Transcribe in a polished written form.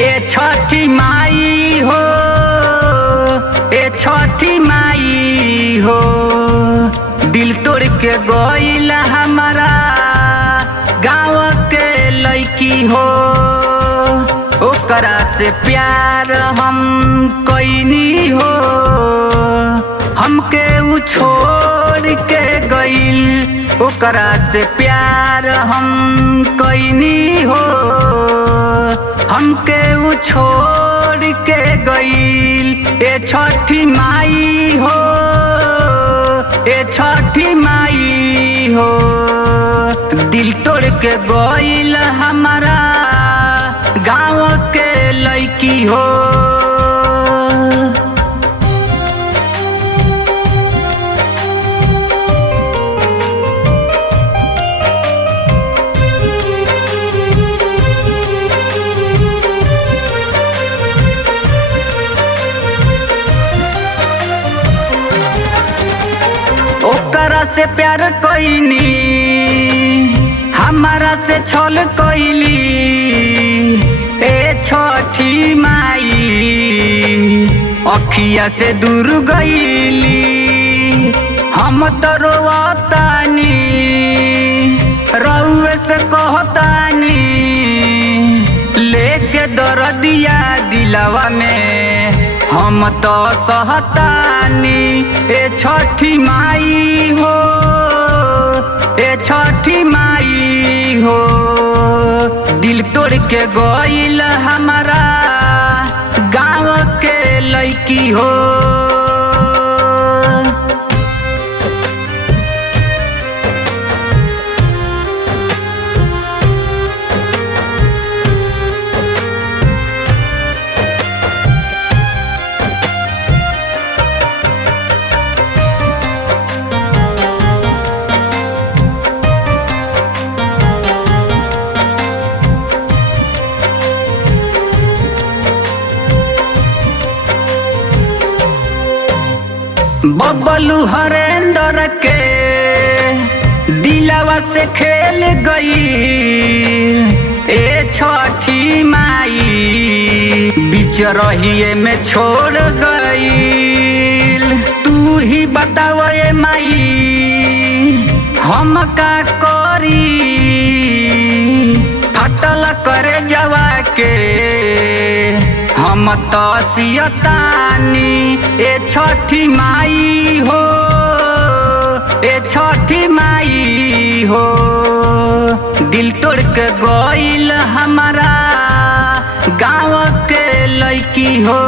ए छठी माई हो, ए छठी माई हो, दिल तोड़ के गइल हमारा गाँव के लड़की हो। ओकरा से प्यार हम कइनी हो, हमके उ छोड़ के गइल। ओकरा से प्यार हम कइनी हो, हमके उ छोड़ के गइल। ए छठी माई हो, ए छठी माई हो, दिल तोड़ के गइल हमारा गाँव के लड़की हो। ओकरा से प्यार कइनी, हमारा से छल कइली। ए छठी माई अखिया से दूर गइली। हम तो रोवतानी, रउए से कहतानी, लेके दर्दिया दिलवा में हम तो सहतानी। ए छठी माई हो, ए छठी माई हो, दिल तोड़ के गइल हमारा गाँव के लड़की हो। बबलू हरेंद्र के दिलवा से खेल गई। ए छठी माई बीच रहिए में छोड़ गई। तू ही बताव ए माई हम का करी, फटल करे जवा के हम तो सियतानी। ए छठी माई हो, ए छठी माई हो, दिल तोड़ के गइल हमारा गाँव के लड़की हो।